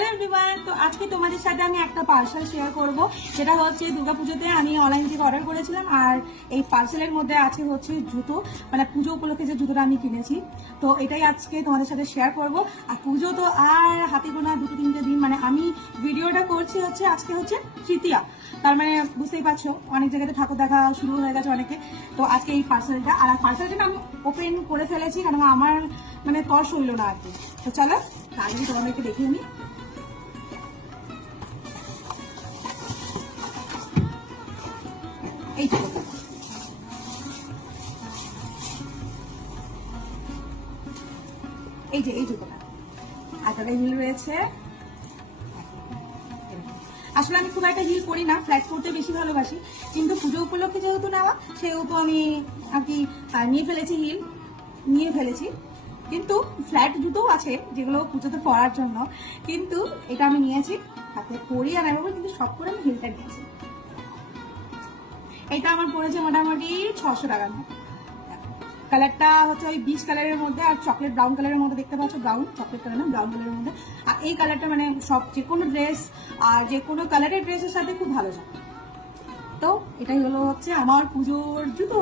Hello everyone, তো আজকে তোমাদের সাথে আমি একটা পার্সেল শেয়ার করব। সেটা হচ্ছে দুর্গাপুজোতে আমি অনলাইন থেকে অর্ডার করেছিলাম, আর এই পার্সেলের মধ্যে আছে হচ্ছে জুতো, মানে পুজো উপলক্ষে যে জুতোটা আমি কিনেছি। তো এটাই আজকে তোমাদের সাথে শেয়ার করব। আর পুজো তো আর হাতে গোনা 2-3 দিন, মানে আমি ভিডিওটা করছি হচ্ছে আজকে হচ্ছে তৃতীয়া, তার মানে বুঝতেই পারছো অনেক জায়গাতে ঠাকুর দেখা শুরু হয়ে গেছে অনেকে। তো আজকে এই পার্সেলটা, আর পার্সেলটা আমি ওপেন করে ফেলেছি কারণ আমার মানে তর্স হইল না আর কি। তো চলো তাহলে তোমাদেরকে দেখিয়ে নিই। এই জুতোটা, এই জুতোটা আটাটা হিল রয়েছে। আসলে আমি খুব একটা হিল করি না, ফ্ল্যাট করতে বেশি ভালোবাসি, কিন্তু পুজো উপলক্ষে যেহেতু নেওয়া সেহেতু আমি আর কি নিয়ে ফেলেছি। কিন্তু ফ্ল্যাট জুতোও আছে যেগুলো পুজোতে পরার জন্য, কিন্তু এটা আমি নিয়েছি হাতে পরি আর নেবো, কিন্তু সব করে আমি হিলটা নিয়েছি। এটা আমার পড়েছে মোটামুটি 600 টাকার মতো। কালারটা হচ্ছে ওই বিচ কালারের মধ্যে আর চকলেট ব্রাউন কালারের মধ্যে, দেখতে পাচ্ছ ব্রাউন, চকলেট কালার না ব্রাউন কালারের মধ্যে। আর এই কালারটা মানে সব যে কোনো ড্রেস আর যে কোনো কালারের ড্রেসের সাথে খুব ভালো যায়। তো এটাই হলো হচ্ছে আমার পুজোর জুতো।